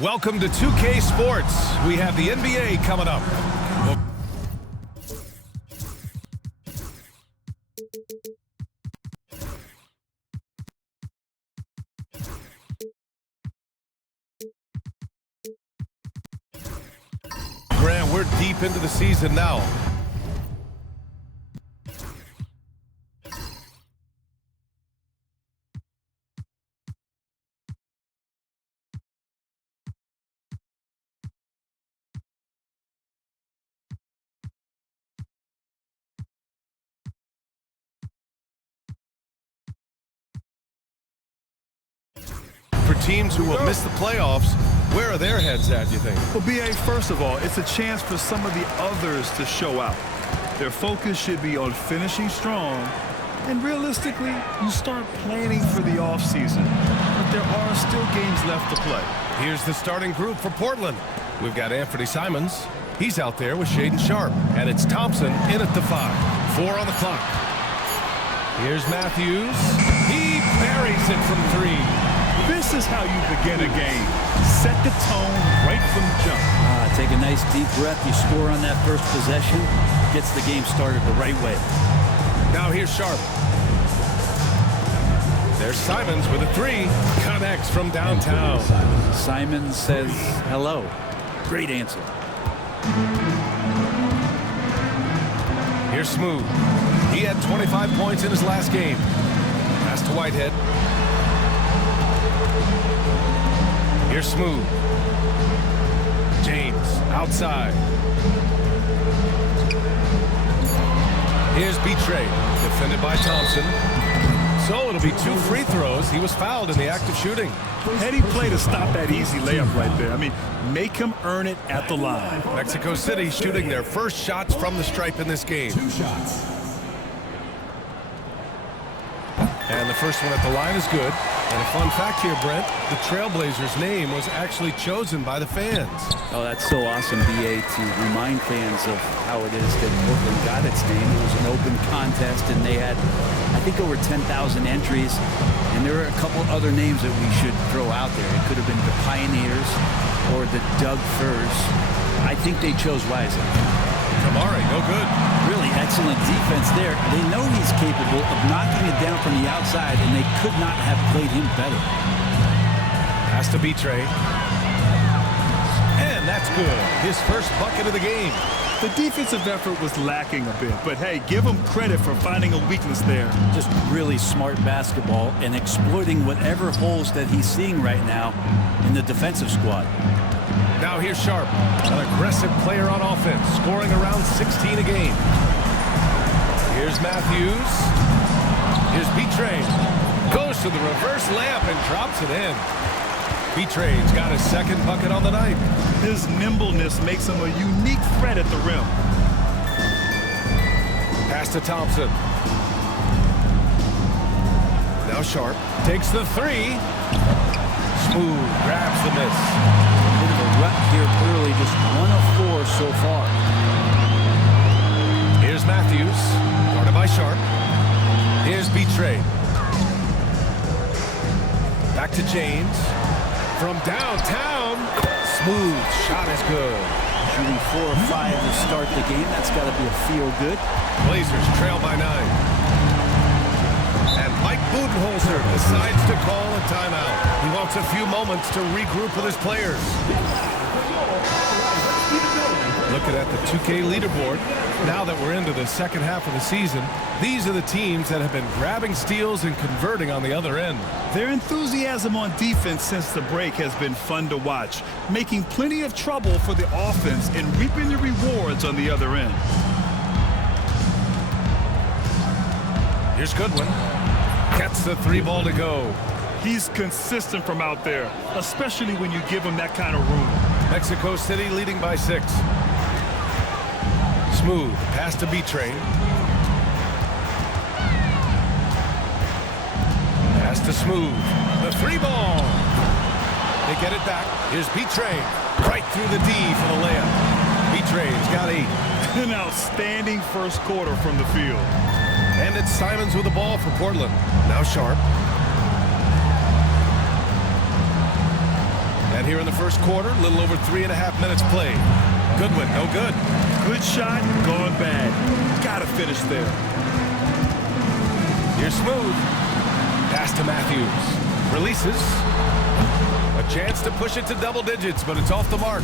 Welcome to 2K Sports. We have the NBA coming up. Grant, we're deep into the season now. For teams who will miss the playoffs, where are their heads at, you think? Well, B.A., first of all, it's a chance for some of the others to show out. Their focus should be on finishing strong, and realistically, you start planning for the offseason. But there are still games left to play. Here's the starting group for Portland. We've got Anthony Simons. He's out there with Shaedon Sharpe. And it's Thompson in at the 5. 4 on the clock. Here's Matthews. He buries it from 3. This is how you begin a game. Set the tone right from the jump. Take a nice deep breath. You score on that first possession. Gets the game started the right way. Now here's Sharpe. There's Simons with a 3. Connects from downtown. Simons says hello. Great answer. Here's Smooth. He had 25 points in his last game. Pass to Whitehead. Here's Smooth. James outside. Here's Betray, defended by Thompson. So it'll be 2 free throws. He was fouled in the act of shooting. Heady play to stop that easy layup right there. I mean, make him earn it at the line. Mexico City shooting their first shots from the stripe in this game. 2 shots. And the first one at the line is good. And a fun fact here, Brent, the Trailblazers' name was actually chosen by the fans. Oh, that's so awesome, B.A., to remind fans of how it is that Portland got its name. It was an open contest, and they had, I think, over 10,000 entries. And there are a couple other names that we should throw out there. It could have been the Pioneers or the Doug Furs. I think they chose wisely. Kamari, no good. Really excellent defense there. They know he's capable of knocking it down from the outside, and they could not have played him better. Pass to Betray. And that's good. His first bucket of the game. The defensive effort was lacking a bit, but hey, give him credit for finding a weakness there. Just really smart basketball and exploiting whatever holes that he's seeing right now in the defensive squad. Now here's Sharpe, an aggressive player on offense, scoring around 16 a game. Here's Matthews. Here's Betray. Goes to the reverse layup and drops it in. Betray's got his second bucket on the night. His nimbleness makes him a unique threat at the rim. Pass to Thompson. Now Sharpe takes the 3. Smooth grabs the miss. Rut here early, just 1 of 4 so far. Here's Matthews, guarded by Sharpe. Here's Betray. Back to James. From downtown, smooth shot is good. Shooting 4 of 5 to start the game. That's got to be a feel good. Blazers trail by 9. And Mike Budenholzer decides to call a timeout. He wants a few moments to regroup with his players. Looking at the 2K leaderboard, now that we're into the second half of the season, these are the teams that have been grabbing steals and converting on the other end. Their enthusiasm on defense since the break has been fun to watch, making plenty of trouble for the offense and reaping the rewards on the other end. Here's Goodwin. Gets the 3 ball to go. He's consistent from out there, especially when you give him that kind of room. Mexico City leading by 6. Smooth pass to Betray. Pass to Smooth. The 3 ball. They get it back. Here's Betray. Right through the D for the layup. Betray's got 8. An outstanding first quarter from the field. And it's Simons with the ball for Portland. Now Sharpe. And here in the first quarter, a little over 3.5 minutes played. Goodwin, no good. Good shot, gone bad. Gotta finish there. Here's Smooth. Pass to Matthews. Releases. A chance to push it to double digits, but it's off the mark.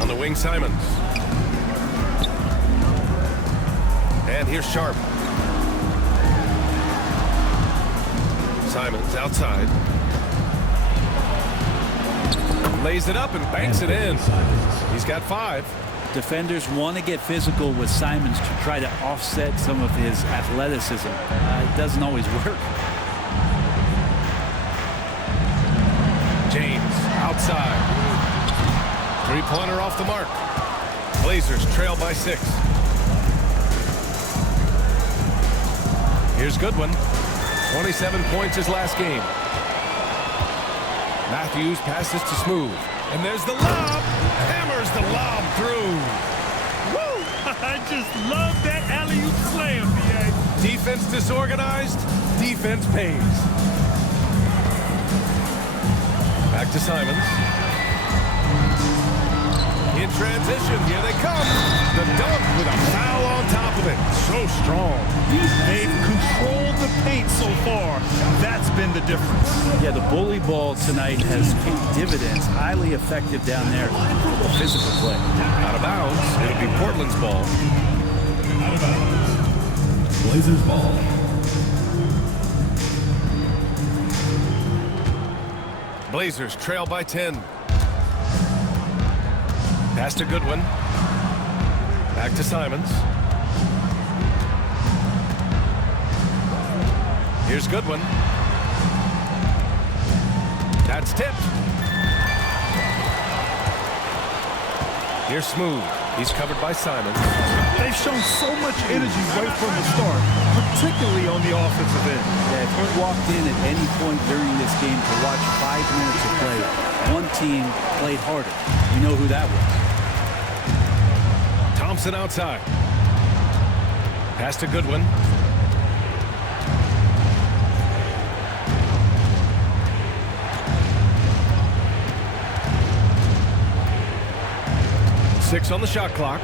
On the wing, Simons. And here's Sharp. Simons outside. Lays it up and banks it in. He's got 5. Defenders want to get physical with Simons to try to offset some of his athleticism. It doesn't always work. James outside. Three-pointer off the mark. Blazers trail by 6. Here's Goodwin. 27 points his last game. Matthews passes to Smooth. And there's the lob. Hammers the lob through. Woo! I just love that alley-oop slam, B.A. Defense disorganized. Defense pays. Back to Simons. In transition, here they come. The dunk with a foul on top of it. So strong. They've controlled the paint so far. That's been the difference. Yeah, the bully ball tonight has paid dividends. Highly effective down there. Physical play. Out of bounds. It'll be Portland's ball. Out of bounds. Blazers ball. Blazers trail by 10. Pass to Goodwin. Back to Simons. Here's Goodwin. That's tipped. Here's Smooth. He's covered by Simons. They've shown so much energy right from the start, particularly on the offensive end. Yeah, if you walked in at any point during this game to watch 5 minutes of play, one team played harder. You know who that was. Thompson outside. Pass to Goodwin. Six on the shot clock.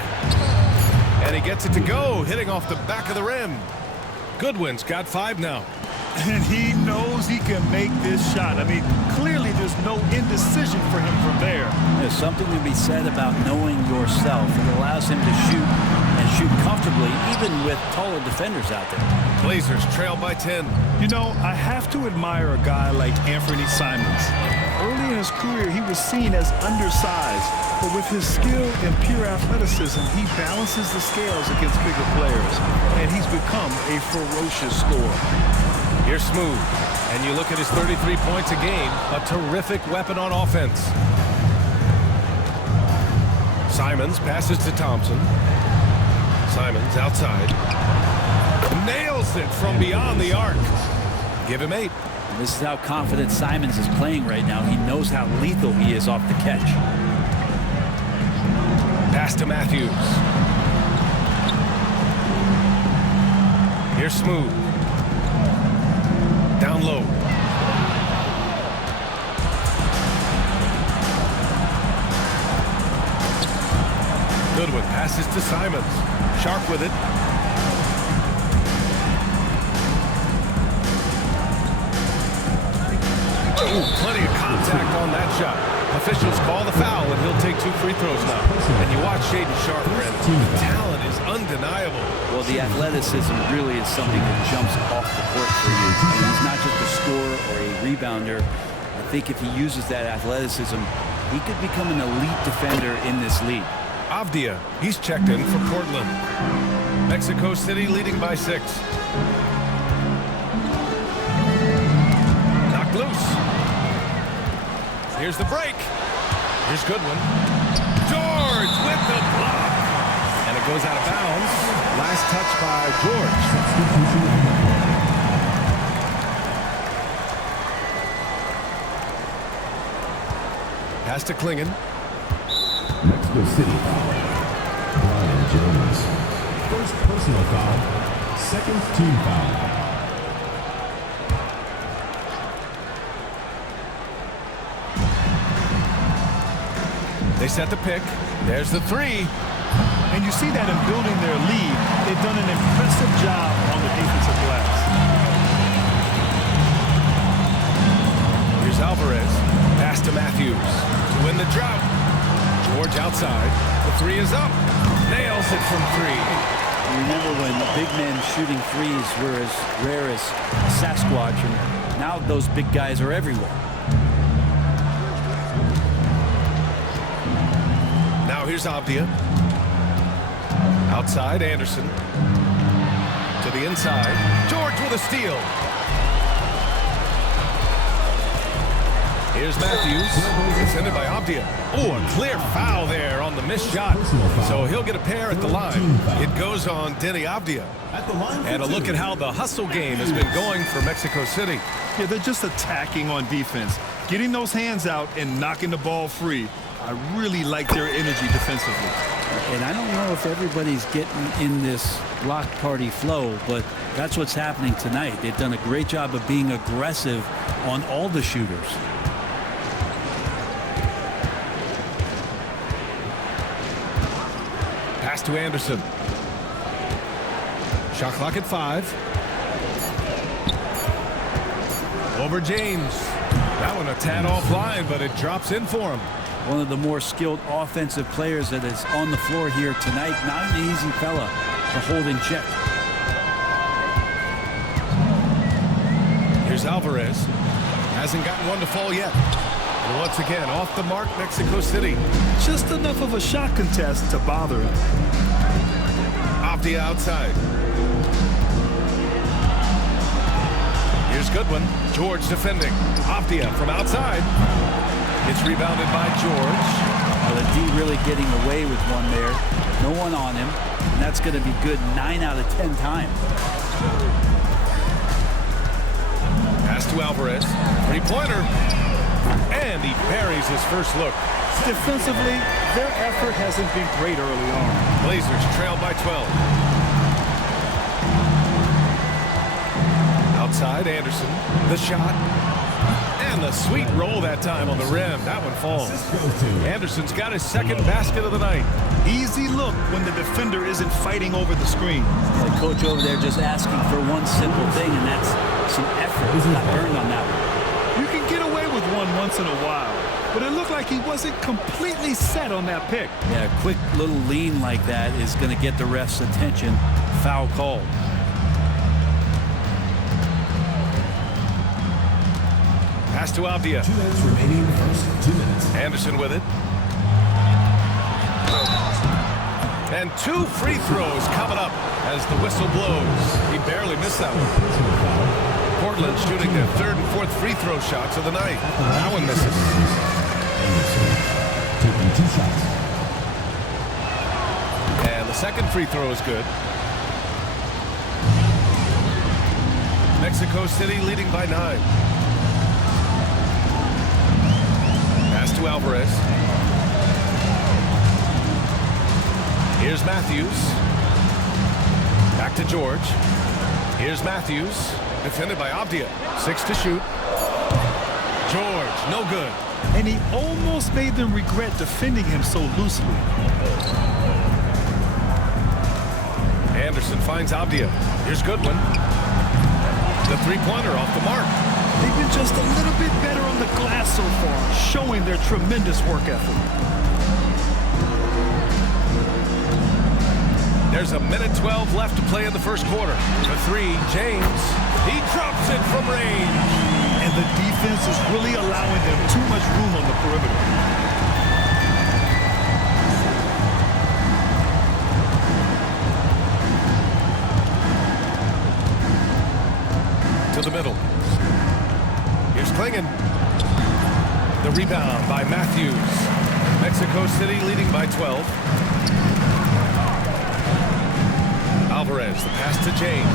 And he gets it to go, hitting off the back of the rim. Goodwin's got 5 now. And he knows he can make this shot. I mean, clearly there's no indecision for him from there. There's something to be said about knowing yourself. It allows him to shoot and shoot comfortably, even with taller defenders out there. Blazers trail by 10. You know, I have to admire a guy like Anthony Simons. Early in his career, he was seen as undersized, but with his skill and pure athleticism, he balances the scales against bigger players, and he's become a ferocious scorer. Here's Smooth, and you look at his 33 points a game, a terrific weapon on offense. Simons passes to Thompson. Simons outside. Nails it from beyond the arc. Give him 8. This is how confident Simons is playing right now. He knows how lethal he is off the catch. Pass to Matthews. Here's Smooth. Down low. Goodwin passes to Simons. Sharp with it. Ooh, plenty of contact on that shot. Officials call the foul, and he'll take 2 free throws now. And you watch Shaedon Sharp, Brandon. The talent is undeniable. Well, the athleticism really is something that jumps off the court for you. And he's not just a scorer or a rebounder. I think if he uses that athleticism, he could become an elite defender in this league. Avdia, he's checked in for Portland. Mexico City leading by 6. Knocked loose. Here's the break. Here's Goodwin. George with the block. And it goes out of bounds. Last touch by George. Pass to Klingon. Mexico City foul. Brian Jones. First personal foul. Second team foul. They set the pick. There's the three. And you see that in building their lead, they've done an impressive job on the defensive glass. Here's Alvarez. Pass to Matthews to win the drought. George outside. The three is up. Nails it from three. Remember when big men shooting threes were as rare as Sasquatch, and now those big guys are everywhere. Now here's Avdia. Outside, Anderson. To the inside. George with a steal. Here's Matthews. Defended by Avdia. Oh, a clear foul there on the missed shot. So he'll get a pair at the line. It goes on Denny Avdia. And a look at how the hustle game has been going for Mexico City. Yeah, they're just attacking on defense. Getting those hands out and knocking the ball free. I really like their energy defensively. And I don't know if everybody's getting in this block party flow, but that's what's happening tonight. They've done a great job of being aggressive on all the shooters. Pass to Anderson. Shot clock at 5. Over James. That one a tad offline, but it drops in for him. One of the more skilled offensive players that is on the floor here tonight. Not an easy fella to hold in check. Here's Alvarez. Hasn't gotten one to fall yet. And once again, off the mark, Mexico City. Just enough of a shot contest to bother him. Avdia outside. Here's Goodwin. George defending. Avdia from outside. It's rebounded by George. The D really getting away with one there. No one on him. And that's going to be good 9 out of 10 times. Pass to Alvarez. Three-pointer. And he buries his first look. Defensively, their effort hasn't been great early on. Blazers trail by 12. Outside, Anderson. The shot. And the sweet roll that time on the rim. That one falls. Anderson's got his second basket of the night. Easy look when the defender isn't fighting over the screen. The coach over there just asking for one simple thing, and that's some effort. He's not earned on that one. You can get away with one once in a while, but it looked like he wasn't completely set on that pick. Yeah, a quick little lean like that is going to get the ref's attention. Foul called. Pass to Avdia. 2 minutes remaining in the first. 2 minutes. Anderson with it. And 2 free throws coming up as the whistle blows. He barely missed that one. Portland shooting their 3rd and 4th free throw shots of the night. That one misses. Anderson taking 2 shots. And the 2nd free throw is good. Mexico City leading by 9. Pass to Alvarez. Here's Matthews. Back to George. Here's Matthews. Defended by Avdia. 6 to shoot. George, no good. And he almost made them regret defending him so loosely. Anderson finds Avdia. Here's Goodwin. The three-pointer off the mark. They've been just a little bit better on the glass so far, showing their tremendous work ethic. There's 1:12 left to play in the first quarter. The 3, James. He drops it from range. And the defense is really allowing them too much room on the perimeter. To the middle. Here's Klingon. The rebound by Matthews. Mexico City leading by 12. Alvarez, the pass to James.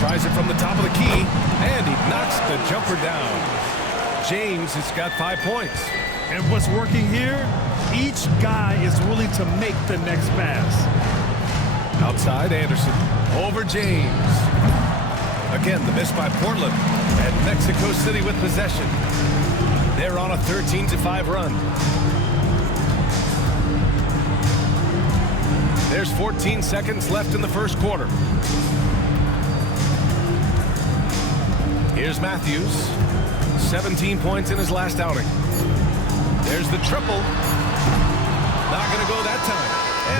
Tries it from the top of the key, and he knocks the jumper down. James has got 5 points. And what's working here? Each guy is willing to make the next pass. Outside, Anderson. Over James. Again, the miss by Portland. And Mexico City with possession. They're on a 13-5 run. There's 14 seconds left in the first quarter. Here's Matthews. 17 points in his last outing. There's the triple. Not going to go that time.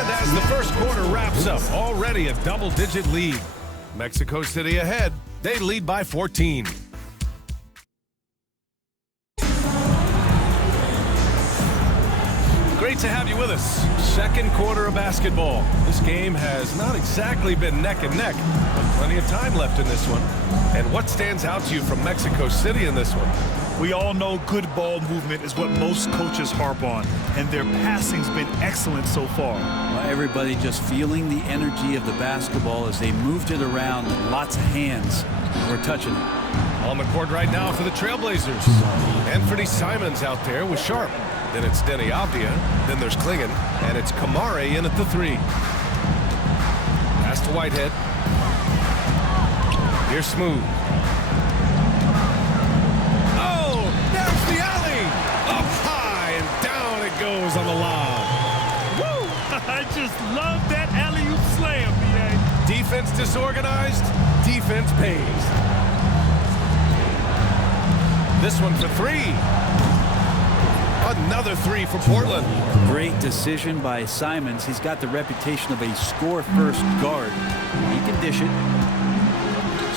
And as the first quarter wraps up, already a double-digit lead. Mexico City ahead. They lead by 14. Great to have you with us. Second quarter of basketball. This game has not exactly been neck and neck, but plenty of time left in this one. And what stands out to you from Mexico City in this one? We all know good ball movement is what most coaches harp on, and their passing's been excellent so far. Well, everybody just feeling the energy of the basketball as they moved it around. Lots of hands were touching it. On the court right now for the Trailblazers. Anthony Simons out there with Sharp. Then it's Denny Avdia. Then there's Klingon. And it's Kamare in at the 3. Pass to Whitehead. Here's Smooth. Oh, there's the alley. Up high and down it goes on the lob. Woo! I just love that alley-oop slam, B.A. Defense disorganized. Defense pays. This one for 3. Another 3 for Portland. Great decision by Simons. He's got the reputation of a score-first guard. He can dish it.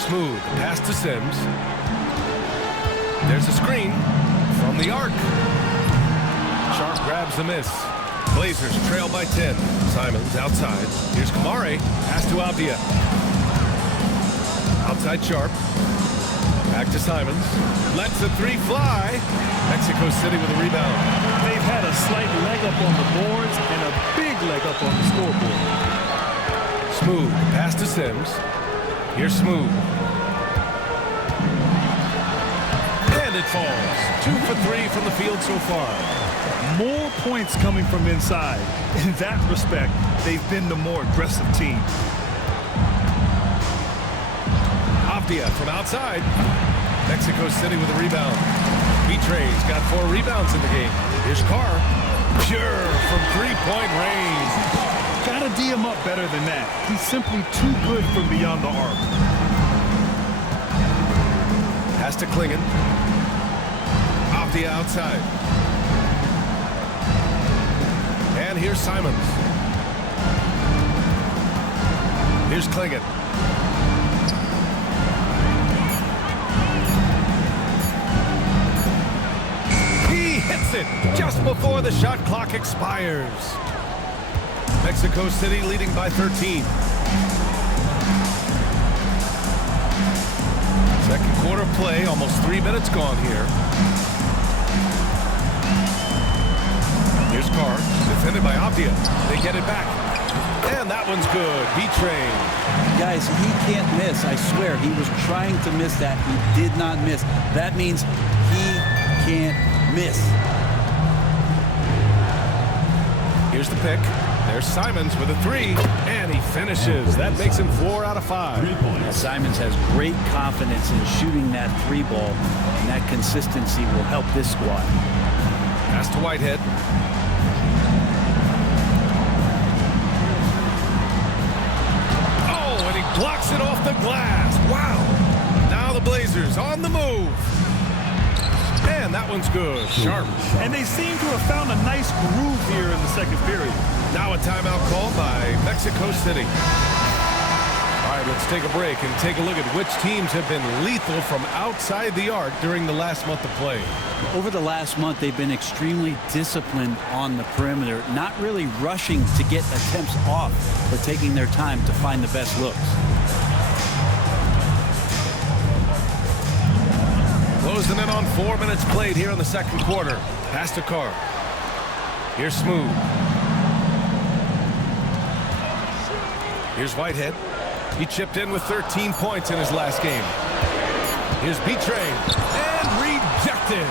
Smooth pass to Sims. There's a screen from the arc. Sharp grabs the miss. Blazers trail by 10. Simons outside. Here's Kamare. Pass to Avdia. Outside Sharp. Back to Simons. Lets the 3 fly. Mexico City with a rebound. They've had a slight leg up on the boards and a big leg up on the scoreboard. Smooth pass to Sims. Here's Smooth. And it falls. 2 for 3 from the field so far. More points coming from inside. In that respect, they've been the more aggressive team. Avdia from outside. Mexico City with a rebound. Betray's got 4 rebounds in the game. Here's Carr. Pure from 3-point range. Gotta D him up better than that. He's simply too good from beyond the arc. Pass to Klingon. Avdia outside. And here's Simons. Here's Klingon. Hits it just before the shot clock expires. Mexico City leading by 13. Second quarter play, almost 3 minutes gone here. Here's Carr, defended by Avdia. They get it back. And that one's good. Betrayed. Guys, he can't miss. I swear, he was trying to miss that. He did not miss. That means he can't miss. Here's the pick. There's Simons with a 3, and he finishes. That makes him 4 out of 5. Now, Simons has great confidence in shooting that 3 ball, and that consistency will help this squad. Pass to Whitehead. Oh, and he blocks it off the glass. Wow. Now the Blazers on the move. And that one's good. Sharp. And they seem to have found a nice groove here in the second period. Now a timeout called by Mexico City. All right, let's take a break and take a look at which teams have been lethal from outside the arc during the last month of play. Over the last month, they've been extremely disciplined on the perimeter, not really rushing to get attempts off, but taking their time to find the best looks. Closing in on 4 minutes played here in the second quarter. Pass to Carr. Here's Smooth. Here's Whitehead. He chipped in with 13 points in his last game. Here's Betray. And rejected.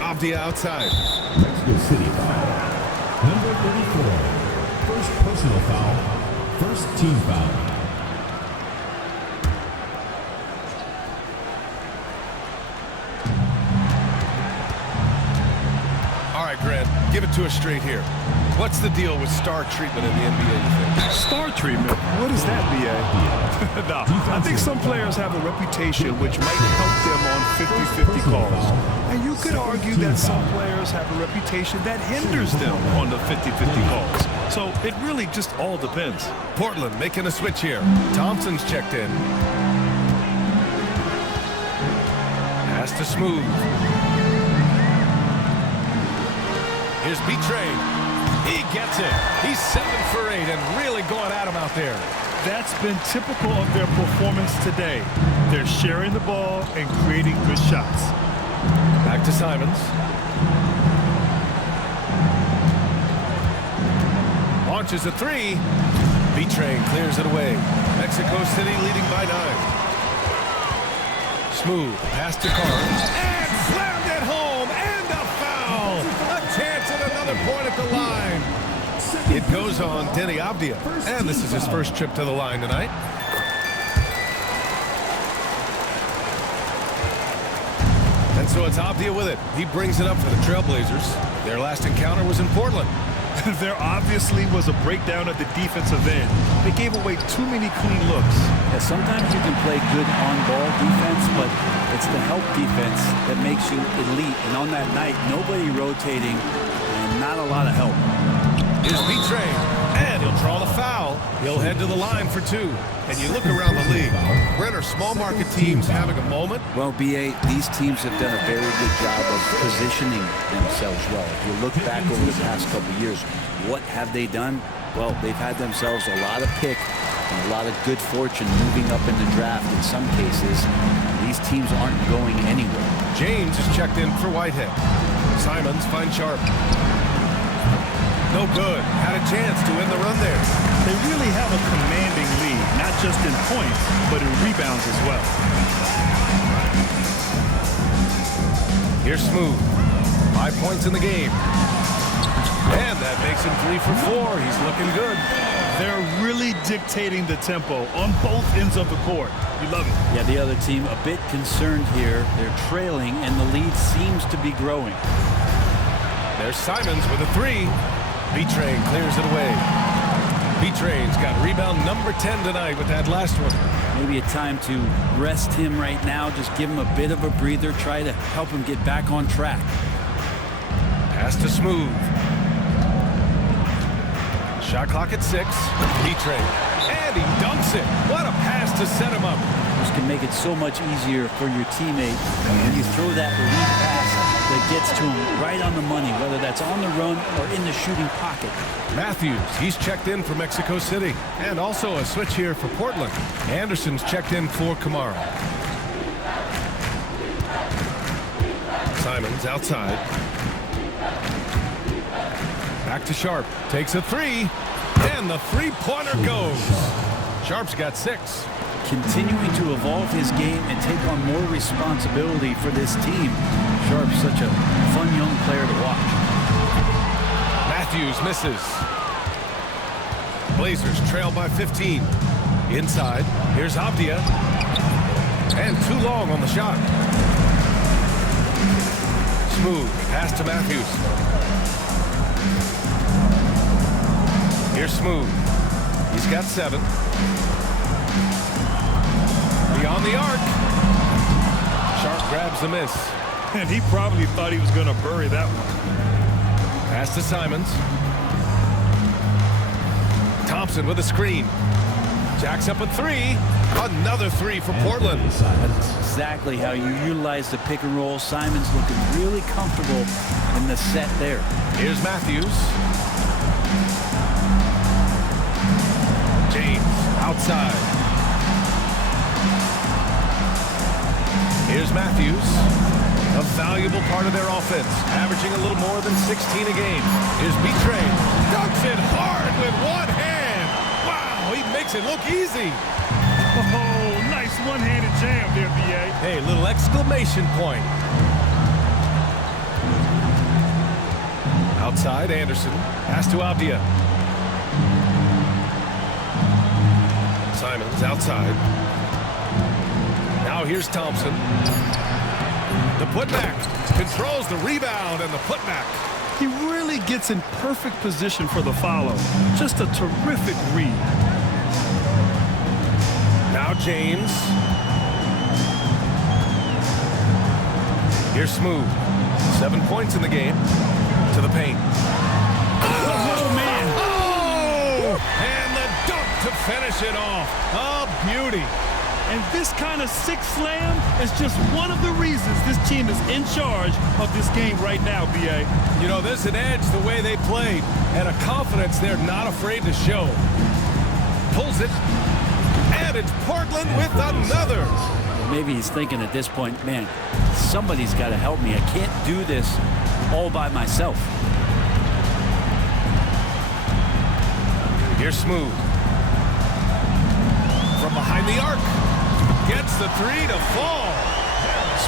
Avdia outside. Mexico City foul. Number 34. First personal foul. First team foul. All right, Grant. Give it to us straight here. What's the deal with star treatment in the NBA, you think? Star treatment? What is that, B.A.? Nah, I think some players have a reputation which might help them on 50-50 calls. And you could argue that some players have a reputation that hinders them on the 50-50 calls. So it really just all depends. Portland making a switch here. Thompson's checked in. Pass to Smooth. Here's B-Train. He gets it. He's 7 for 8 and really going at him out there. That's been typical of their performance today. They're sharing the ball and creating good shots. Back to Simons. Launches a 3. B-Train clears it away. Mexico City leading by 9. Smooth. Pass to Carnes. And slammed it home. And a foul. A chance at another point at the line. It goes on Denny Avdia. And this is his first trip to the line tonight. And so it's Avdia with it. He brings it up for the Trailblazers. Their last encounter was in Portland. There obviously was a breakdown at the defensive end. They gave away too many clean looks. Yeah, sometimes you can play good on-ball defense, but it's the help defense that makes you elite. And on that night, nobody rotating and not a lot of help. Here's B-Train, and he'll draw the foul. He'll head to the line for 2. And you look around the league, when are small market teams having a moment? Well, B.A., these teams have done a very good job of positioning themselves well. If you look back over the past couple of years, what have they done? Well, they've had themselves a lot of pick and a lot of good fortune moving up in the draft in some cases. These teams aren't going anywhere. James is checked in for Whitehead. Simons finds Sharp. No good. Had a chance to win the run there. They really have a commanding lead, not just in points, but in rebounds as well. Here's Smooth. 5 points in the game. And that makes him 3 for 4. He's looking good. They're really dictating the tempo on both ends of the court. You love it. Yeah, the other team a bit concerned here. They're trailing, and the lead seems to be growing. There's Simons with a 3. B-Train clears it away. B-Train's got rebound number 10 tonight with that last one. Maybe a time to rest him right now. Just give him a bit of a breather. Try to help him get back on track. Pass to Smooth. Shot clock at 6. B-Train. And he dunks it. What a pass to set him up. This can make it so much easier for your teammate when you throw that lead pass that gets to him right on the money, whether that's on the run or in the shooting pocket. Matthews, he's checked in for Mexico City. And also a switch here for Portland. Anderson's checked in for Kamara. Simons outside. Back to Sharp. Takes a 3. And the three-pointer goes. Sharp's got 6. Continuing to evolve his game and take on more responsibility for this team. Sharp's such a fun young player to watch. Matthews misses. Blazers trail by 15. Inside, here's Avdia. And too long on the shot. Smooth, pass to Matthews. Here's Smooth. He's got 7. Beyond the arc. Sharp grabs the miss. And he probably thought he was going to bury that one. Pass to Simons. Thompson with a screen. Jacks up a 3. Another 3 for Portland. That's exactly how you utilize the pick and roll. Simons looking really comfortable in the set there. Here's Matthews. James outside. Here's Matthews. A valuable part of their offense, averaging a little more than 16 a game. Here's B-Train. Dunks it hard with one hand. Wow, he makes it look easy. Oh, nice one-handed jam there, B.A. Hey, little exclamation point. Outside, Anderson. Pass to Avdia. Simons outside. Now here's Thompson. The putback. Controls the rebound and the putback. He really gets in perfect position for the follow. Just a terrific read. Now James. Here's Smooth. 7 points in the game. To the paint. Oh, man. Oh! And the dunk to finish it off. A beauty. And this kind of sick slam is just one of the reasons this team is in charge of this game right now, B.A. You know, there's an edge the way they played and a confidence they're not afraid to show. Pulls it. And it's Portland with another. Maybe he's thinking at this point, man, somebody's got to help me. I can't do this all by myself. Here's Smooth. From behind the arc. Gets the three to fall.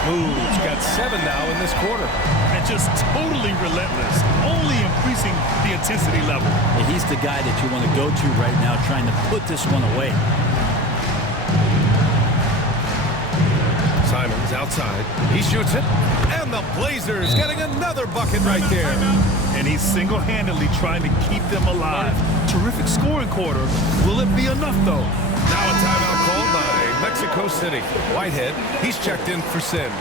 Smooth's got 7 now in this quarter. And just totally relentless, only increasing the intensity level. And he's the guy that you want to go to right now, trying to put this one away. Simons outside. He shoots it. And the Blazers getting another bucket right there. And he's single-handedly trying to keep them alive. Terrific scoring quarter. Will it be enough, though? Now a timeout called by Mexico City. Whitehead, he's checked in for Sims.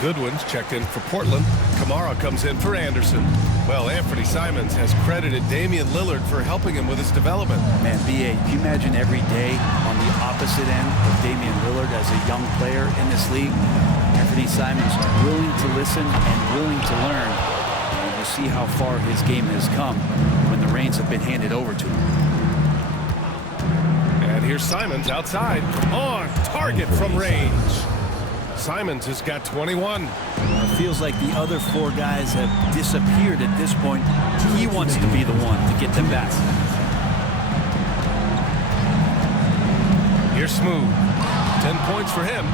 Goodwin's checked in for Portland. Kamara comes in for Anderson. Well, Anthony Simons has credited Damian Lillard for helping him with his development. Man, B.A., can you imagine every day on the opposite end of Damian Lillard as a young player in this league? Anthony Simons willing to listen and willing to learn. And you see how far his game has come when the reins have been handed over to him. And here's Simons outside. On target from range. Simons has got 21. It feels like the other 4 guys have disappeared at this point. He wants to be the one to get them back. Here's Smooth. 10 points for him.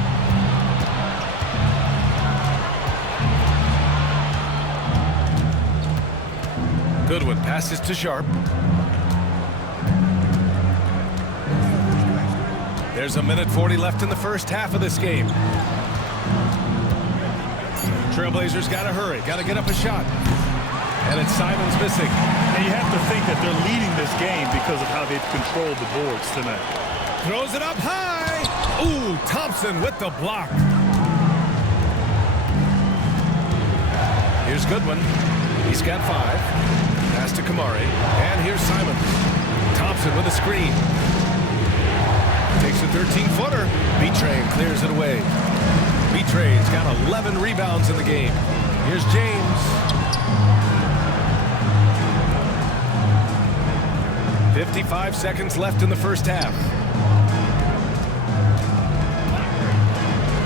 Goodwin passes to Sharp. There's a minute 40 left in the first half of this game. Trailblazers got to hurry. Got to get up a shot. And it's Simons missing. And you have to think that they're leading this game because of how they've controlled the boards tonight. Throws it up high. Ooh, Thompson with the block. Here's Goodwin. He's got 5. Pass to Kamari. And here's Simons. Thompson with a screen. Takes a 13-footer. B-Train clears it away. B-Train's got 11 rebounds in the game. Here's James. 55 seconds left in the first half.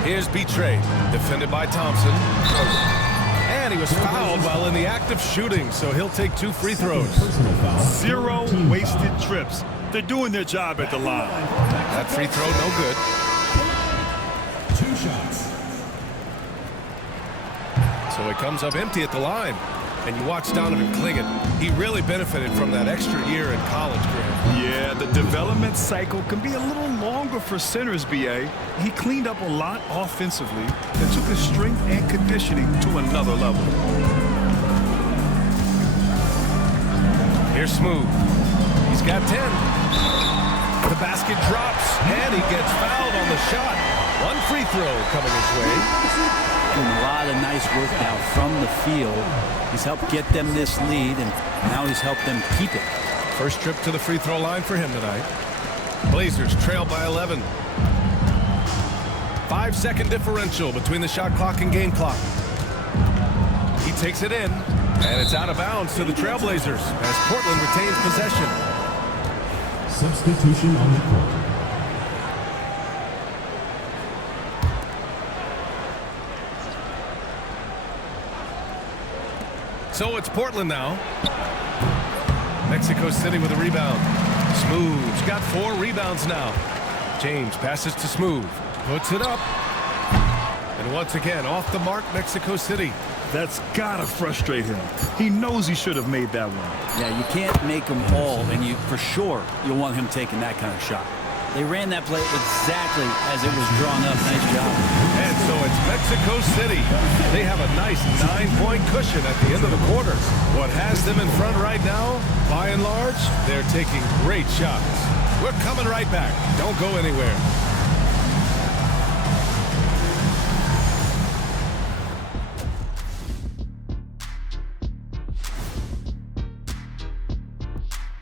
Here's B-Train, defended by Thompson. And he was fouled while in the act of shooting, so he'll take 2 free throws. 0 wasted trips. They're doing their job at the line. That free throw, no good. 2 shots. So it comes up empty at the line. And you watch Donovan Clingan. He really benefited from that extra year in college, Graham. Yeah, the development cycle can be a little longer for centers, B.A. He cleaned up a lot offensively and took his strength and conditioning to another level. Here's Smooth. He's got 10. The basket drops, and he gets fouled on the shot. 1 free throw coming his way. Doing a lot of nice work now from the field. He's helped get them this lead, and now he's helped them keep it. First trip to the free throw line for him tonight. Blazers trail by 11. 5-second differential between the shot clock and game clock. He takes it in, and it's out of bounds to the Trailblazers as Portland retains possession. Substitution on the court. So it's Portland now. Mexico City with a rebound. Smooth's got 4 rebounds now. James passes to Smooth. Puts it up. And once again, off the mark, Mexico City. That's gotta frustrate him. He knows he should have made that one. Yeah, you can't make them all, and for sure, you'll want him taking that kind of shot. They ran that play exactly as it was drawn up. Nice job. And so it's Mexico City. They have a nice 9-point cushion at the end of the quarter. What has them in front right now, by and large, they're taking great shots. We're coming right back. Don't go anywhere.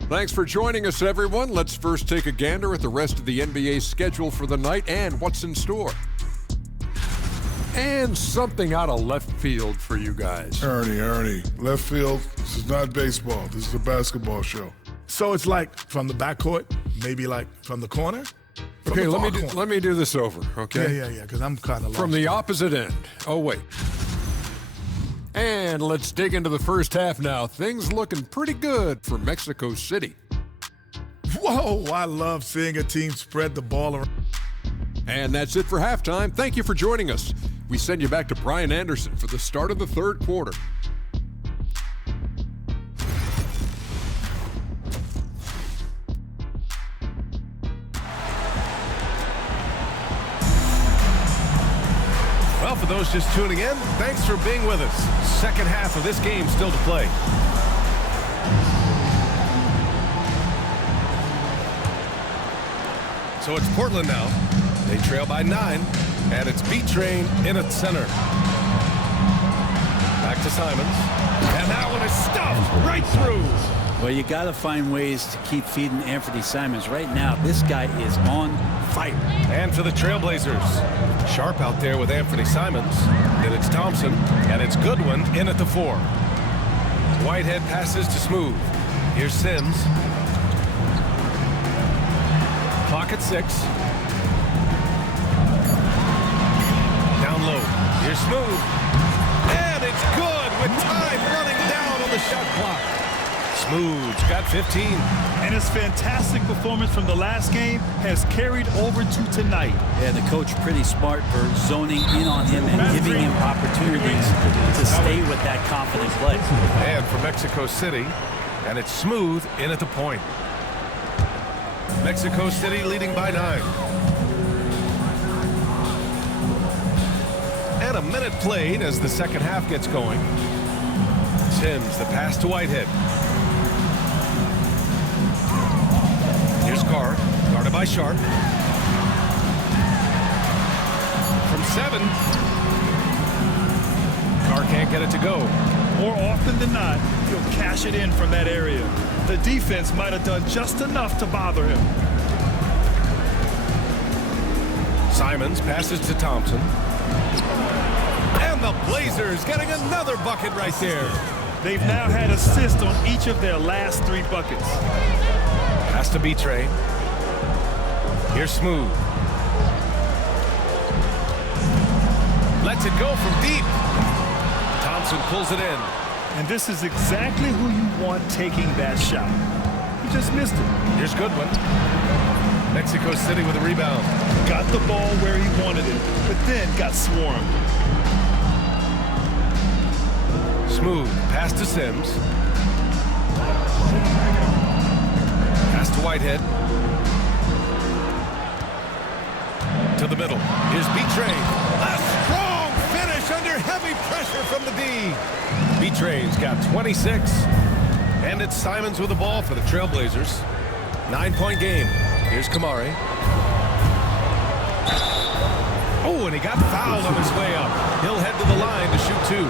Thanks for joining us, everyone. Let's first take a gander at the rest of the NBA schedule for the night and what's in store. And something out of left field for you guys. Ernie, left field, this is not baseball. This is a basketball show. So it's like from the backcourt, maybe like from the corner? Okay, let me do this over, okay? Yeah, because I'm kind of lost. From the opposite end. Oh, wait. And let's dig into the first half now. Things looking pretty good for Mexico City. Whoa, I love seeing a team spread the ball around. And that's it for halftime. Thank you for joining us. We send you back to Brian Anderson for the start of the third quarter. Well, for those just tuning in, thanks for being with us. Second half of this game still to play. So it's Portland now. They trail by 9, and it's B-Train in at center. Back to Simons. And that one is stuffed right through. Well, you got to find ways to keep feeding Anthony Simons. Right now, this guy is on fire. And for the Trailblazers, Sharp out there with Anthony Simons. Then it's Thompson, and it's Goodwin in at the 4. Whitehead passes to Smooth. Here's Sims. Clock at 6. Down low. Here's Smooth. And it's good with time running down on the shot clock. Smooth's got 15. And his fantastic performance from the last game has carried over to tonight. Yeah, the coach pretty smart for zoning in on him and giving him opportunities to stay with that confident play. And for Mexico City, and it's Smooth in at the point. Mexico City leading by 9. And a minute played as the second half gets going. Sims, the pass to Whitehead. Here's Carr, guarded by Sharp. From 7. Carr can't get it to go. More often than not, he'll cash it in from that area. The defense might have done just enough to bother him. Simons passes to Thompson. And the Blazers getting another bucket right there. They've now had assists on each of their last 3 buckets. Has to be Trey. Here's Smooth. Lets it go from deep. Thompson pulls it in. And this is exactly who you want taking that shot. He just missed it. Here's Goodwin. Mexico City with a rebound. Got the ball where he wanted it, but then got swarmed. Smooth. Pass to Sims. Pass to Whitehead. To the middle. Here's B-Train. A strong finish under heavy pressure from the D. B-Train's got 26. And it's Simons with the ball for the Trailblazers. 9-point game. Here's Kamari. Oh, and he got fouled on his way up. He'll head to the line to shoot 2.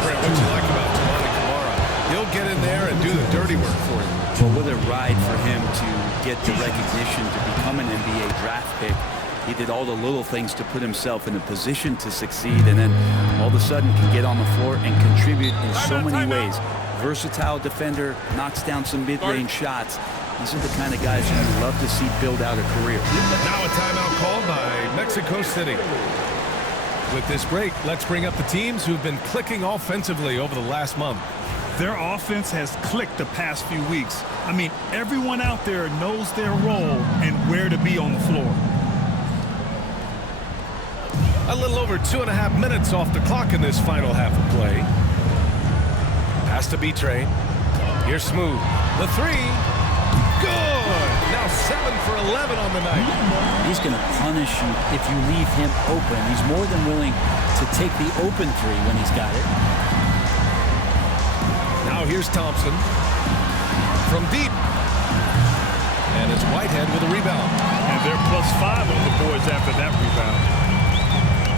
Brent, what you like about Tamani Kamara? He'll get in there and do the dirty work for you. Well, what a ride for him to get the recognition to become an NBA draft pick. He did all the little things to put himself in a position to succeed, and then all of a sudden can get on the floor and contribute in so many ways. Versatile defender, knocks down some mid-range shots. These are the kind of guys you'd love to see build out a career. Now a timeout called by Mexico City. With this break, let's bring up the teams who've been clicking offensively over the last month. Their offense has clicked the past few weeks. I mean, everyone out there knows their role and where to be on the floor. A little over 2.5 minutes off the clock in this final half of play. Pass to B-Train. Here's Smooth. The 3. Good! Now 7 for 11 on the night. He's going to punish you if you leave him open. He's more than willing to take the open three when he's got it. Now here's Thompson from deep. And it's Whitehead with a rebound. And they're +5 on the boards after that rebound.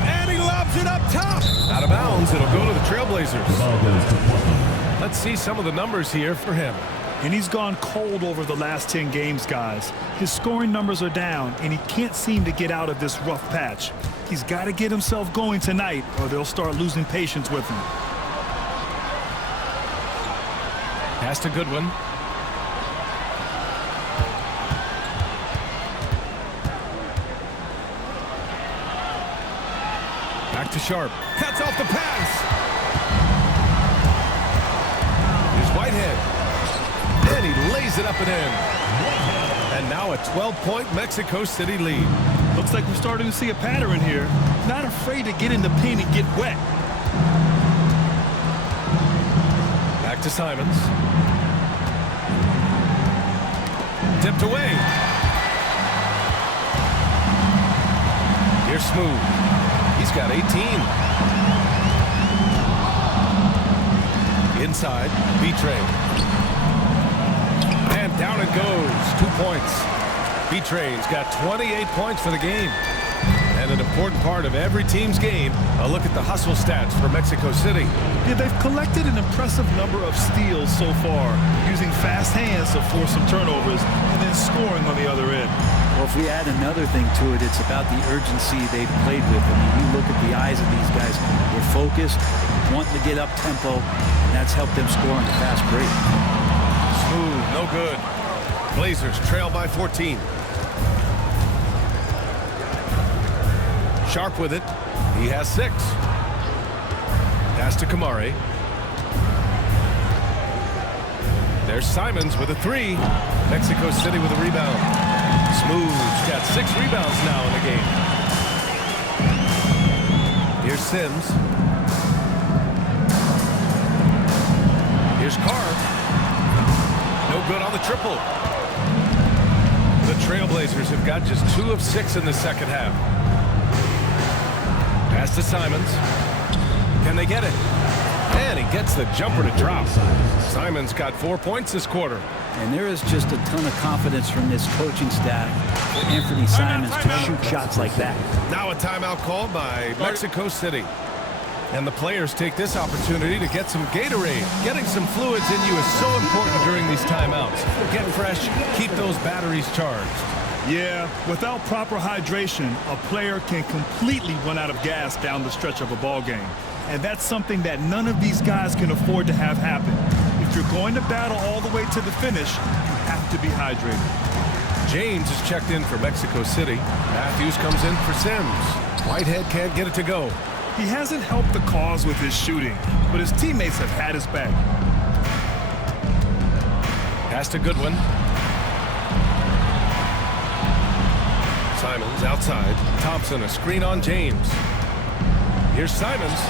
And he lobs it up top. Out of bounds. It'll go to the Trailblazers. Ball goes to Portland. Let's see some of the numbers here for him. And he's gone cold over the last 10 games, guys. His scoring numbers are down, and he can't seem to get out of this rough patch. He's got to get himself going tonight, or they'll start losing patience with him. Pass to Goodwin. Back to Sharp. Cuts off the pass. Here's Whitehead. And he lays it up and in. And now a 12-point Mexico City lead. Looks like we're starting to see a pattern here. Not afraid to get in the paint and get wet. Back to Simons. Tipped away. Here's Smooth. He's got 18. Inside, B-Train. And down it goes. 2 points. B-Train's got 28 points for the game. And an important part of every team's game, a look at the hustle stats for Mexico City. Yeah, they've collected an impressive number of steals so far, using fast hands to force some turnovers and then scoring on the other end. Well, if we add another thing to it, it's about the urgency they've played with. I mean, you look at the eyes of these guys. They're focused, wanting to get up tempo, and that's helped them score on the fast break. Smooth, no good. Blazers trail by 14. Sharp with it. He has 6. Pass to Kamari. There's Simons with a 3. Mexico City with a rebound. Smooth's got 6 rebounds now in the game. Here's Sims. Here's Carr. No good on the triple. The Trailblazers have got just 2 of 6 in the second half. Pass to Simons. Can they get it? And he gets the jumper to drop. Simons got 4 points this quarter. And there is just a ton of confidence from this coaching staff for Anthony Simons to shoot shots like that. Now a timeout called by Mexico City. And the players take this opportunity to get some Gatorade. Getting some fluids in you is so important during these timeouts. Get fresh, keep those batteries charged. Yeah, without proper hydration, a player can completely run out of gas down the stretch of a ball game. And that's something that none of these guys can afford to have happen. If you're going to battle all the way to the finish, you have to be hydrated. James is checked in for Mexico City. Matthews comes in for Sims. Whitehead can't get it to go. He hasn't helped the cause with his shooting, but his teammates have had his back. Pass to Goodwin. Simons outside. Thompson a screen on James. Here's Simons.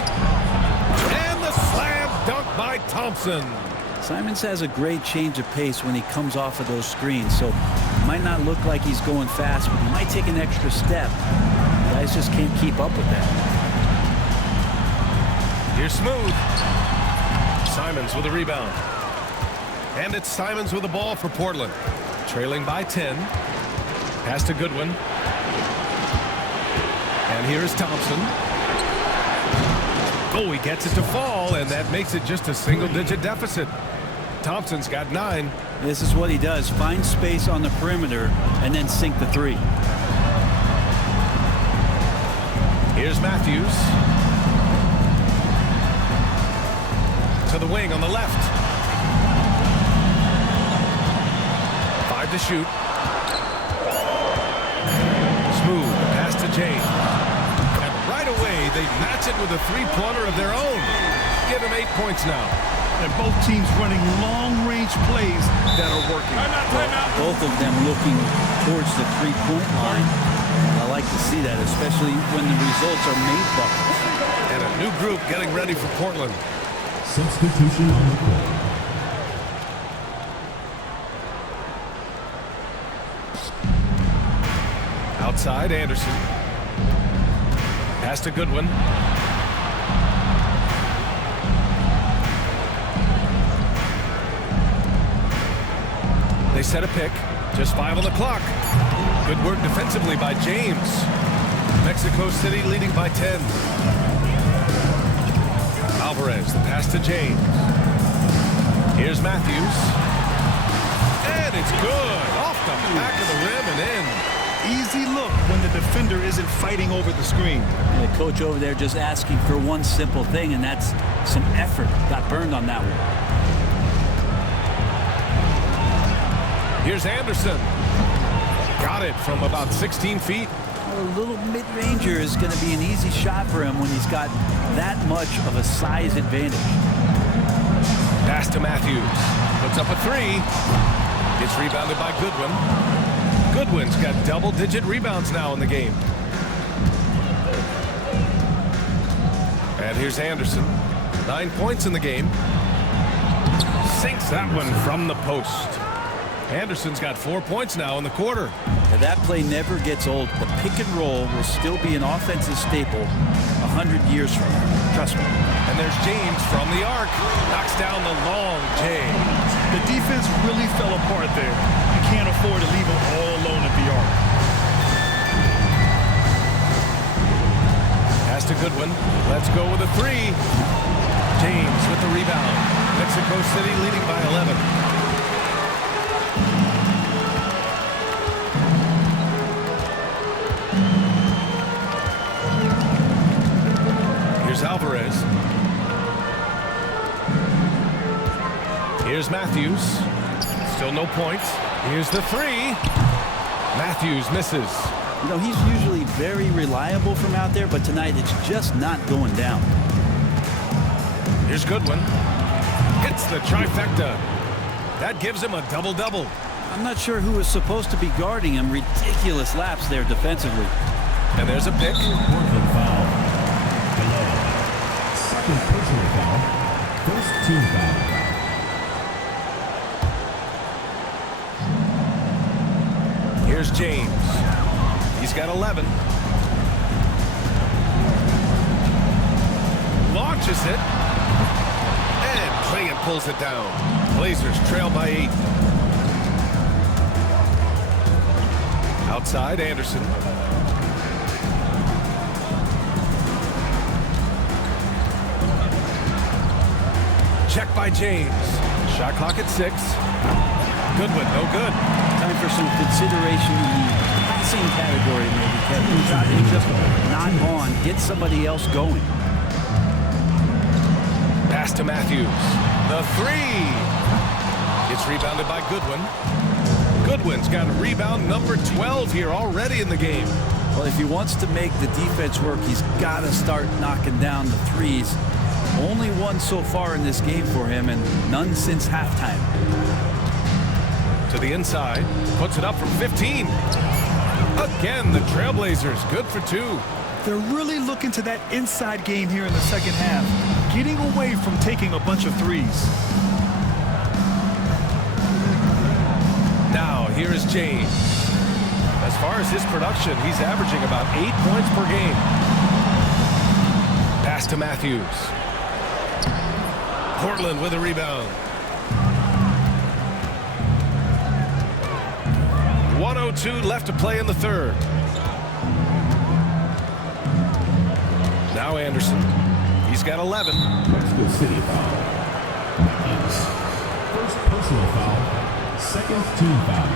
And the slam dunk by Thompson. Simons has a great change of pace when he comes off of those screens, so it might not look like he's going fast, but he might take an extra step. Guys just can't keep up with that. Here's Smooth. Simons with a rebound. And it's Simons with the ball for Portland. Trailing by 10. Pass to Goodwin. And here's Thompson. Oh, he gets it to fall, and that makes it just a single-digit deficit. Thompson's got 9. This is what he does. Find space on the perimeter and then sink the 3. Here's Matthews. To the wing on the left. 5 to shoot. Smooth. Pass to James. And right away, they match it with a three-pointer of their own. Give him 8 points now. And both teams running long-range plays that are working. Both of them looking towards the three-point line. I like to see that, especially when the results are made buckets. And a new group getting ready for Portland. Substitution on the court. Outside, Anderson. Pass to Goodwin. They set a pick. Just 5 on the clock. Good work defensively by James. Mexico City leading by 10. Alvarez, the pass to James. Here's Matthews. And it's good. Off the back of the rim and in. Easy look when the defender isn't fighting over the screen. And the coach over there just asking for one simple thing, and that's some effort. Got burned on that one. Here's Anderson. Got it from about 16 feet. A little mid-ranger is going to be an easy shot for him when he's got that much of a size advantage. Pass to Matthews. Puts up a 3. Gets rebounded by Goodwin. Goodwin's got double-digit rebounds now in the game. And here's Anderson. 9 points in the game. Sinks that one from the post. Anderson's got 4 points now in the quarter. Now that play never gets old. The pick and roll will still be an offensive staple 100 years from now. Trust me. And there's James from the arc. Knocks down the long J. The defense really fell apart there. You can't afford to leave them all alone at the arc. Pass to Goodwin. Let's go with a 3. James with the rebound. Mexico City leading by 11. Here's Alvarez. Here's Matthews. Still no points. Here's the 3. Matthews misses. You know, he's usually very reliable from out there, but tonight it's just not going down. Here's Goodwin. Hits the trifecta. That gives him a double-double. I'm not sure who is supposed to be guarding him. Ridiculous laps there defensively. And there's a pick. Portland foul. Below. Second personal foul. First team foul. Here's James. He's got 11. Launches it. And Clingan pulls it down. Blazers trail by 8. Outside, Anderson. Check by James. Shot clock at 6. Goodwin, no good. Time for some consideration in the passing category, maybe, Kevin. The shot is just not on. Get somebody else going. Pass to Matthews. The 3. Gets rebounded by Goodwin. Goodwin's got rebound number 12 here already in the game. Well, if he wants to make the defense work, he's got to start knocking down the threes. Only one so far in this game for him, and none since halftime. To the inside. Puts it up from 15. Again, the Trailblazers good for 2. They're really looking to that inside game here in the second half, getting away from taking a bunch of threes. Now, here is James. As far as his production, he's averaging about 8 points per game. Pass to Matthews. Portland with a rebound. 1:02 left to play in the third. Now Anderson. He's got 11. Mexico City foul. First personal foul. Second team foul.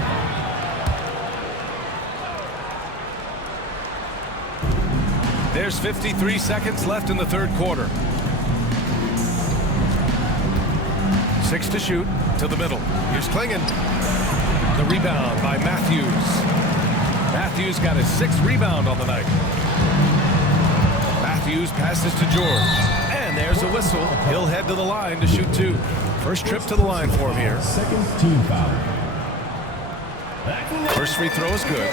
There's 53 seconds left in the third quarter. 6 to shoot. To the middle. Here's Clingan. The rebound by Matthews. Matthews got his 6th rebound on the night. Matthews passes to George. And there's a whistle. He'll head to the line to shoot 2. First trip to the line for him here. Second team foul. First free throw is good.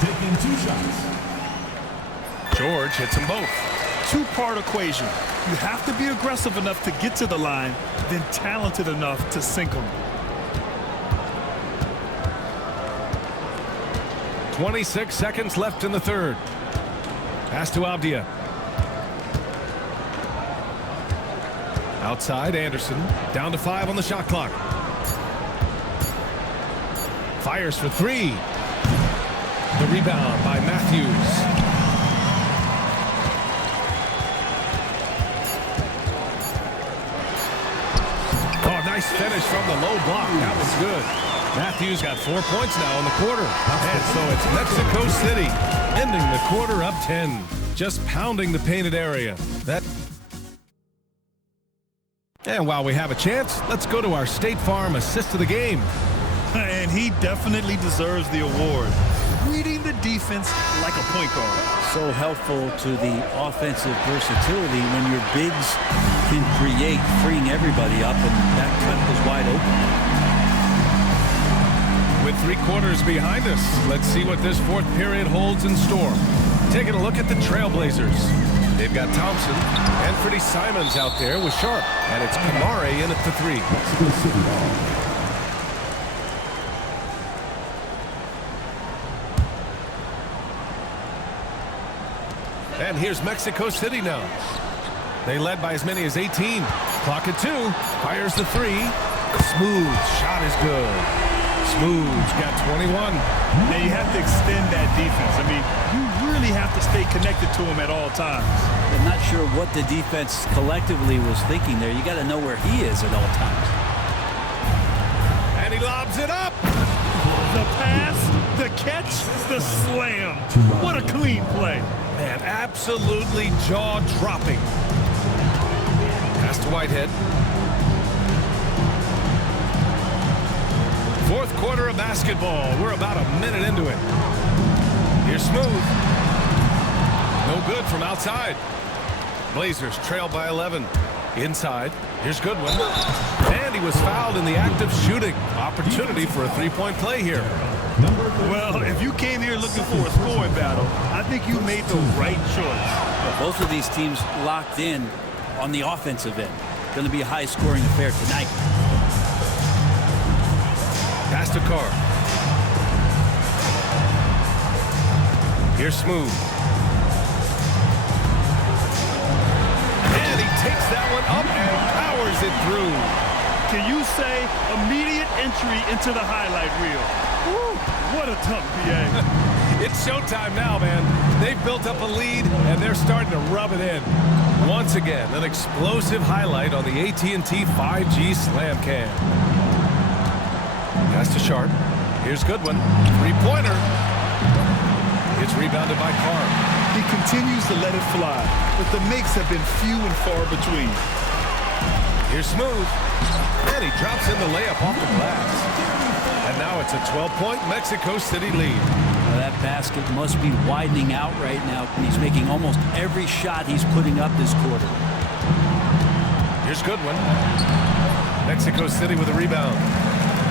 Taking 2 shots. George hits them both. Two-part equation. You have to be aggressive enough to get to the line, then talented enough to sink them. 26 seconds left in the third. Pass to Avdia. Outside, Anderson. Down to 5 on the shot clock. Fires for 3. The rebound by Matthews. Nice finish from the low block. That was good. Matthews got 4 points now in the quarter. And so it's Mexico City ending the quarter up 10. Just pounding the painted area. And while we have a chance, let's go to our State Farm assist of the game. And he definitely deserves the award. Reading the defense like a point guard. So helpful to the offensive versatility when your bigs can create, freeing everybody up, and that cut was wide open. With 3 quarters behind us, let's see what this fourth period holds in store. Taking a look at the Trailblazers. They've got Thompson and Freddie Simons out there with Sharp, and it's Kamari in at the 3. And here's Mexico City now. They led by as many as 18. Clock at 2. Fires the 3. Smooth. Shot is good. Smooth's got 21. Now you have to extend that defense. I mean, you really have to stay connected to him at all times. I'm not sure what the defense collectively was thinking there. You got to know where he is at all times. And he lobs it up. The pass, the catch, the slam. What a clean play. Man, absolutely jaw-dropping. Pass to Whitehead. Fourth quarter of basketball. We're about a minute into it. Here's Smooth. No good from outside. Blazers trail by 11. Inside. Here's Goodwin. And he was fouled in the act of shooting. Opportunity for a three-point play here. Well, if you came here looking for a scoring battle, I think you made the right choice. Well, both of these teams locked in on the offensive end. Going to be a high-scoring affair tonight. Pass to Carr. Here's Smooth. And he takes that one up and powers it through. Can you say immediate entry into the highlight reel? Woo, what a tough BA. It's showtime now, man. They've built up a lead, and they're starting to rub it in. Once again, an explosive highlight on the AT&T 5G Slam Cam. Pass to Sharp. Here's Goodwin. Three-pointer. It's rebounded by Carr. He continues to let it fly, but the makes have been few and far between. Here's Smooth. And he drops in the layup off the glass. And now it's a 12-point Mexico City lead. Well, that basket must be widening out right now. And he's making almost every shot he's putting up this quarter. Here's Goodwin. Mexico City with a rebound.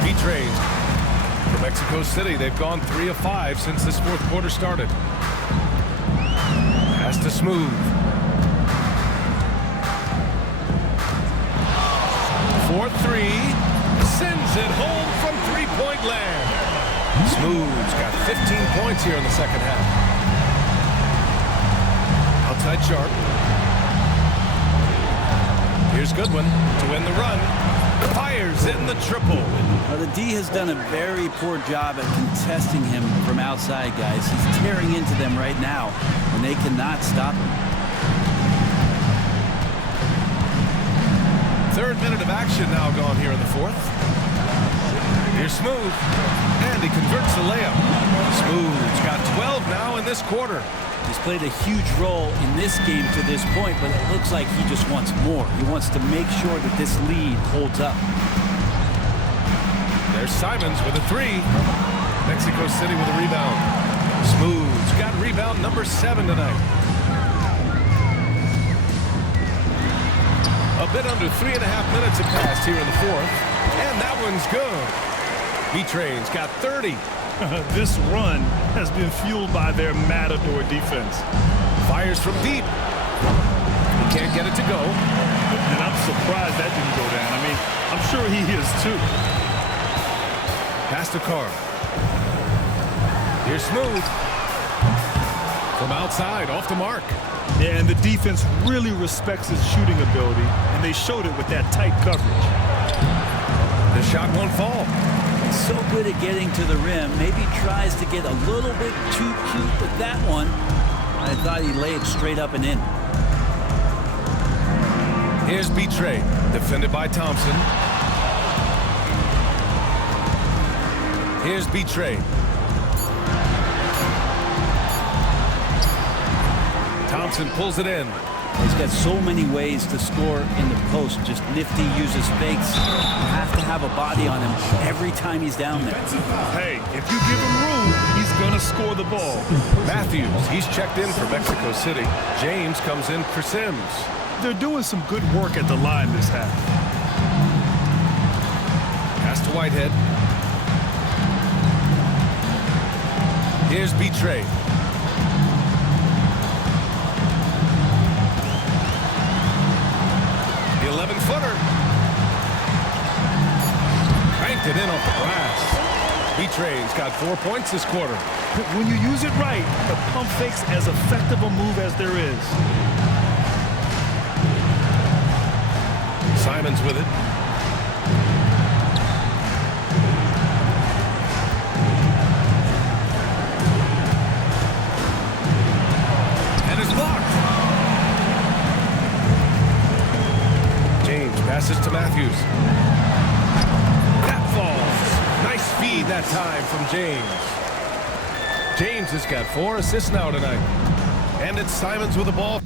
B-Trays. For Mexico City, they've gone 3 of 5 since this fourth quarter started. Pass to Smooth. For 3. Sends it home from three-point land. Smooth's got 15 points here in the second half. Outside Sharp. Here's Goodwin to win the run. Fires in the triple. Well, the D has done a very poor job at contesting him from outside, guys. He's tearing into them right now, and they cannot stop him. Third minute of action now gone here in the fourth. Here's Smooth, and he converts the layup. Smooth's got 12 now in this quarter. He's played a huge role in this game to this point, but it looks like he just wants more. He wants to make sure that this lead holds up. There's Simons with a 3. Mexico City with a rebound. Smooth's got rebound number 7 tonight. A bit under 3.5 minutes have passed here in the fourth, and that one's good. B-Train's got 30. This run has been fueled by their matador defense. Fires from deep. He can't get it to go. And I'm surprised that didn't go down. I mean, I'm sure he is too. Pass to Carr. Here's Smooth. From outside, off the mark. Yeah, and the defense really respects his shooting ability, and they showed it with that tight coverage. The shot won't fall. So good at getting to the rim. Maybe tries to get a little bit too cute with that one. I thought he laid straight up and in. Here's Betray, defended by Thompson. Here's Betray. Thompson pulls it in. He's got so many ways to score in the post. Just nifty, uses fakes. You have to have a body on him every time he's down there. Hey, if you give him room, he's going to score the ball. Matthews, he's checked in for Mexico City. James comes in for Sims. They're doing some good work at the line this half. Pass to Whitehead. Here's Betray. The 11-footer. Banked it in off the glass. Betray's got 4 points this quarter. When you use it right, the pump fake's as effective a move as there is. Simons with it. And it's blocked. James passes to Matthews. That falls. Nice feed that time from James. James has got 4 assists now tonight. And it's Simons with the ball.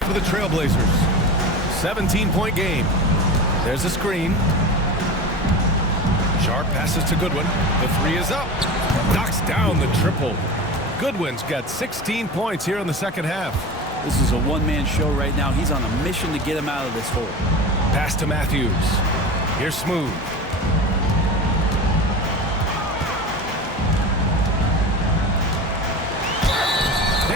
For the Trailblazers. 17-point game. There's a screen. Sharp passes to Goodwin. The 3 is up. Knocks down the triple. Goodwin's got 16 points here in the second half. This is a one-man show right now. He's on a mission to get him out of this hole. Pass to Matthews. Here's Smooth.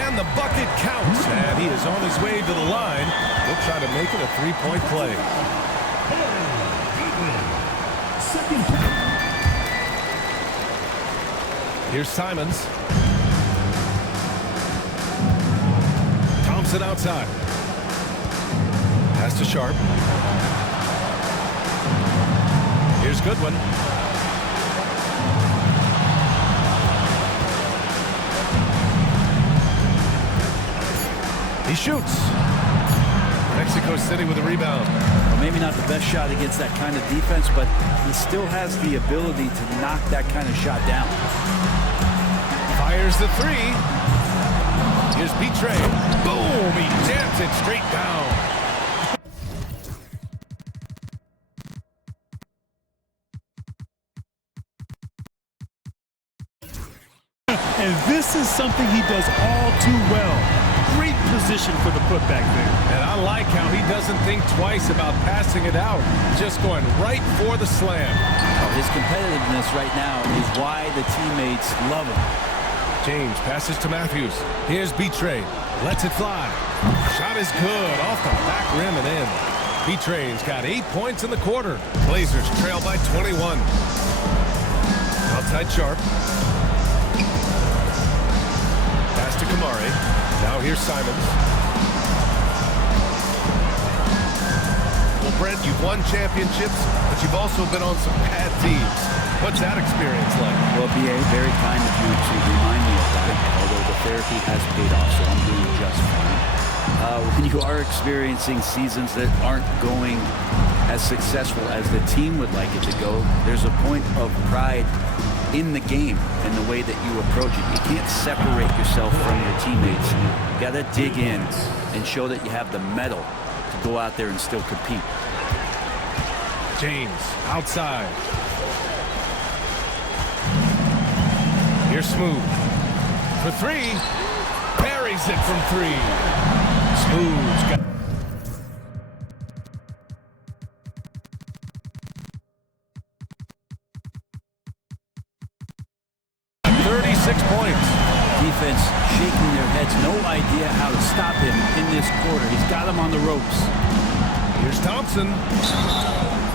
The bucket counts, and he is on his way to the line. He'll try to make it a 3-point play. Here's Simons. Thompson outside. Pass to Sharp. Here's Goodwin. He shoots. Mexico City with a rebound. Well, maybe not the best shot against that kind of defense, but he still has the ability to knock that kind of shot down. Fires the 3. Here's Betray. Boom! He jams it straight down. And this is something he does all too well. Great position for the putback there. And I like how he doesn't think twice about passing it out. Just going right for the slam. Well, his competitiveness right now is why the teammates love him. James passes to Matthews. Here's Betray. Lets it fly. Shot is good. Off the back rim and in. Betray's got 8 points in the quarter. Blazers trail by 21. Outside Sharp. Pass to Kamari. Now here's Simons. Well, Brent, you've won championships, but you've also been on some bad teams. What's that experience like? Well, B.A., very kind of you to remind me of that, although the therapy has paid off, so I'm doing just fine. When you are experiencing seasons that aren't going as successful as the team would like it to go, there's a point of pride in the game and the way that you approach it. You can't separate yourself from your teammates. You got to dig in and show that you have the mettle to go out there and still compete. James outside. Here's Smooth for 3. Buries lays it from 3. Smooth's got 36 points. Defense shaking their heads. No idea how to stop him in this quarter. He's got him on the ropes. Here's Thompson.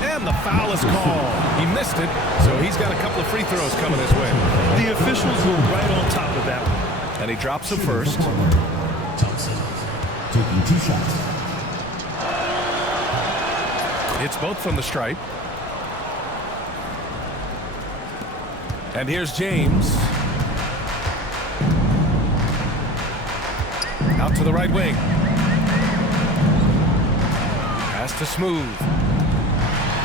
And the foul is called. He missed it, so he's got a couple of free throws coming his way. The officials were right on top of that one. And he drops the first. Thompson taking 2 shots. It's both from the stripe. And here's James. Out to the right wing. Pass to Smooth.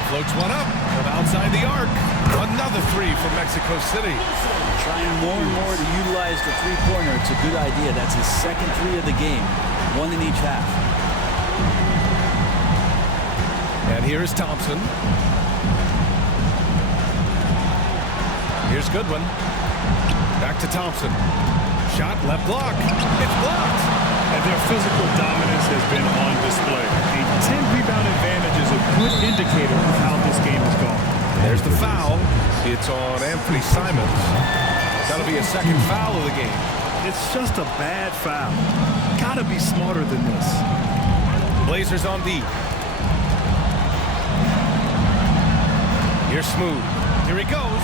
Floats one up from outside the arc. Another 3 from Mexico City. Trying more and more to utilize the three-pointer. It's a good idea. That's his second 3 of the game. 1 in each half. And here is Thompson. Here's Goodwin. Back to Thompson. Shot left block. It's blocked. And their physical dominance has been on display. A 10-rebound advantage is a good indicator of how this game has gone. There's the foul. It's on Anthony Simons. That'll be a second foul of the game. It's just a bad foul. Gotta be smarter than this. Blazers on D. Here's Smooth. Here he goes.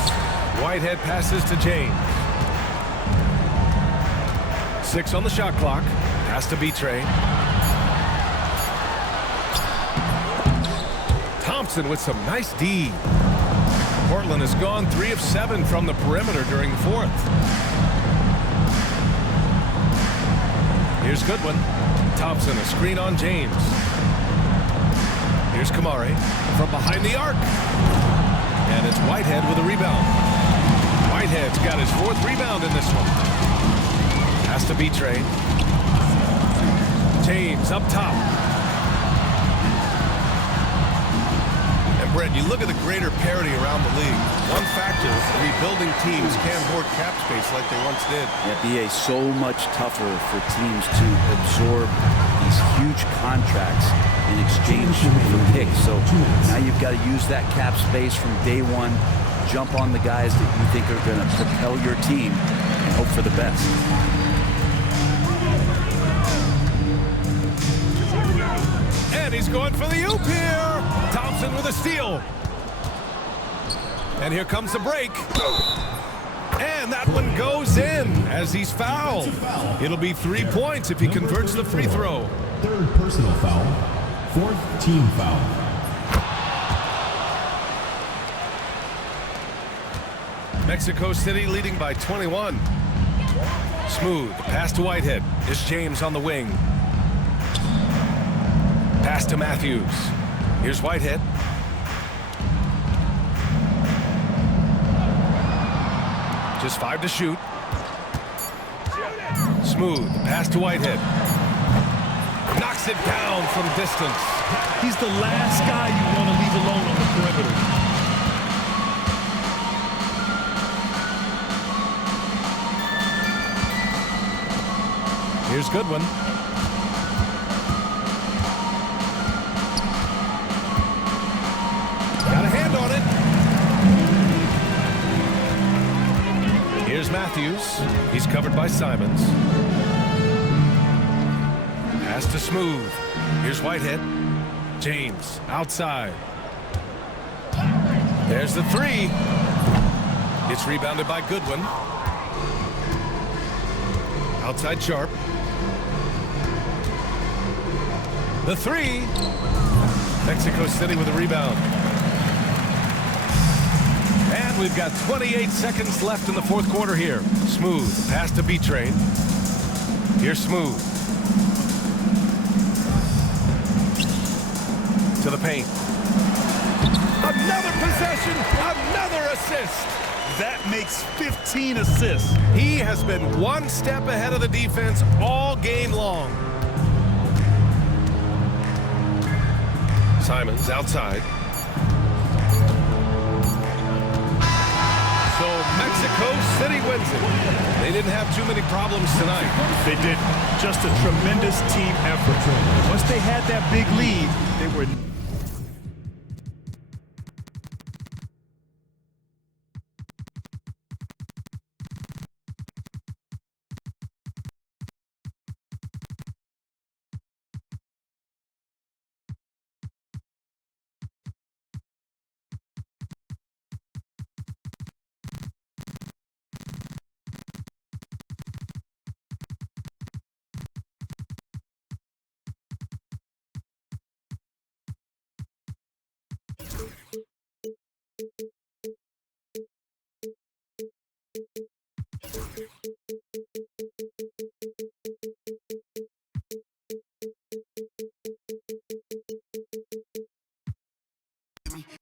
Whitehead passes to James. 6 on the shot clock. Pass to B-Train. Thompson with some nice D. Portland has gone 3 of 7 from the perimeter during the 4th. Here's Goodwin. Thompson, a screen on James. Here's Kamari from behind the arc. And it's Whitehead with a rebound. Whitehead's got his 4th rebound in this one. Pass to B-Train. James up top. And Brett, you look at the greater parity around the league. One factor, rebuilding teams can't hoard cap space like they once did. Yeah, BA, so much tougher for teams to absorb these huge contracts in exchange for picks. So now you've got to use that cap space from day one, jump on the guys that you think are going to propel your team, and hope for the best. And he's going for the oop here. Thompson with a steal. And here comes the break. And that one goes in as he's fouled. It'll be 3 points if he converts the free throw. 3rd personal foul. 4th team foul. Mexico City leading by 21. Smooth. Pass to Whitehead. It's James on the wing. Pass to Matthews. Here's Whitehead. Just 5 to shoot. Smooth. Pass to Whitehead. Knocks it down from distance. He's the last guy you want to leave alone on the perimeter. Here's Goodwin. Got a hand on it. Here's Matthews. He's covered by Simons. Pass to Smooth. Here's Whitehead. James outside. There's the 3. It's rebounded by Goodwin. Outside Sharp. The 3. Mexico City with a rebound. And we've got 28 seconds left in the 4th quarter here. Smooth. Pass to B-Train. Here's Smooth. To the paint. Another possession. Another assist. That makes 15 assists. He has been one step ahead of the defense all game long. Simons outside. So Mexico City wins it. They didn't have too many problems tonight. They did. Just a tremendous team effort. Once they had that big lead, they were...